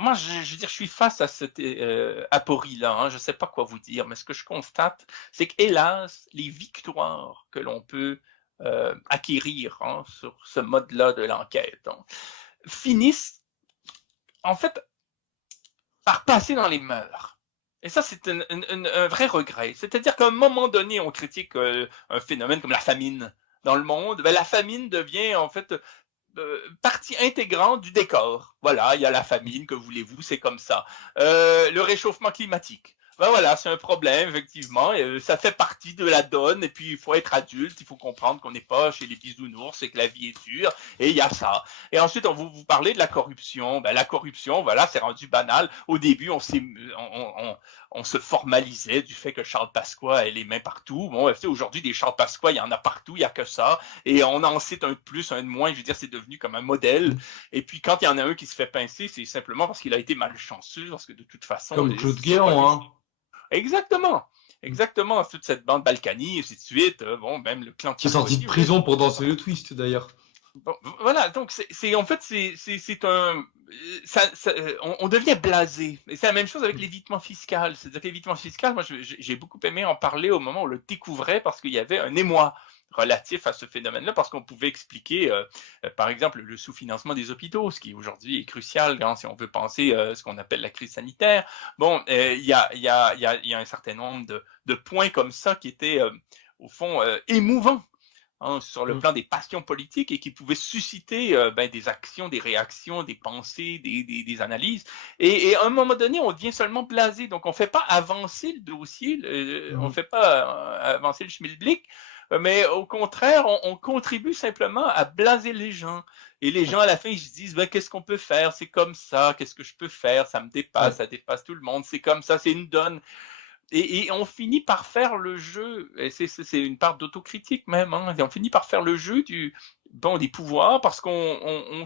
moi, je veux dire, je suis face à cette aporie-là. Hein, je ne sais pas quoi vous dire, mais ce que je constate, c'est qu'hélas, les victoires que l'on peut acquérir hein, sur ce mode-là de l'enquête hein, finissent, en fait, par passer dans les mœurs. Et ça, c'est un vrai regret. C'est-à-dire qu'à un moment donné, on critique un phénomène comme la famine dans le monde. Ben, la famine devient en fait partie intégrante du décor. Voilà, il y a la famine, que voulez-vous, c'est comme ça. Le réchauffement climatique. Ben voilà, c'est un problème, effectivement. Ça fait partie de la donne. Et puis, il faut être adulte. Il faut comprendre qu'on n'est pas chez les bisounours et que la vie est dure. Et il y a ça. Et ensuite, on vous parlez de la corruption. Ben, la corruption, voilà, c'est rendu banal. Au début, on se formalisait du fait que Charles Pasqua ait les mains partout. Bon, aujourd'hui, des Charles Pasqua, il y en a partout. Il n'y a que ça. Et on en cite un de plus, un de moins. Je veux dire, c'est devenu comme un modèle. Et puis, quand il y en a un qui se fait pincer, c'est simplement parce qu'il a été malchanceux, parce que de toute façon, Comme Claude Guéant, hein. exactement. Exactement, toute cette bande Balkany, et ainsi de suite. Bon, même le clan Qui est sorti de Tcharkovsky. prison pour danser le twist, d'ailleurs. Bon, voilà, donc en fait c'est un on devient blasé. Et c'est la même chose avec l'évitement fiscal. C'est-à-dire que l'évitement fiscal, moi j'ai beaucoup aimé en parler au moment où on le découvrait parce qu'il y avait un émoi relatif à ce phénomène-là, parce qu'on pouvait expliquer, par exemple, le sous-financement des hôpitaux, ce qui aujourd'hui est crucial hein, si on veut penser ce qu'on appelle la crise sanitaire. Bon, il y a un certain nombre de points comme ça qui étaient au fond émouvants hein, sur le Mm. plan des passions politiques et qui pouvaient susciter des actions, des réactions, des pensées, des analyses. Et à un moment donné, on devient seulement blasé. Donc, on ne fait pas avancer le dossier, on ne Mm. fait pas avancer le schmilblick, mais au contraire, on contribue simplement à blaser les gens. Et les gens, à la fin, ils se disent, ben, qu'est-ce qu'on peut faire? C'est comme ça. Qu'est-ce que je peux faire? Ça me dépasse, Ouais. ça dépasse tout le monde. C'est comme ça, c'est une donne. Et on finit par faire le jeu, et c'est une part d'autocritique même, hein, et on finit par faire le jeu des pouvoirs parce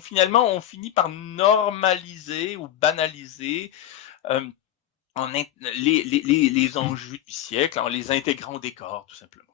finalement on finit par normaliser ou banaliser euh, les enjeux du siècle en les intégrant au décor, tout simplement.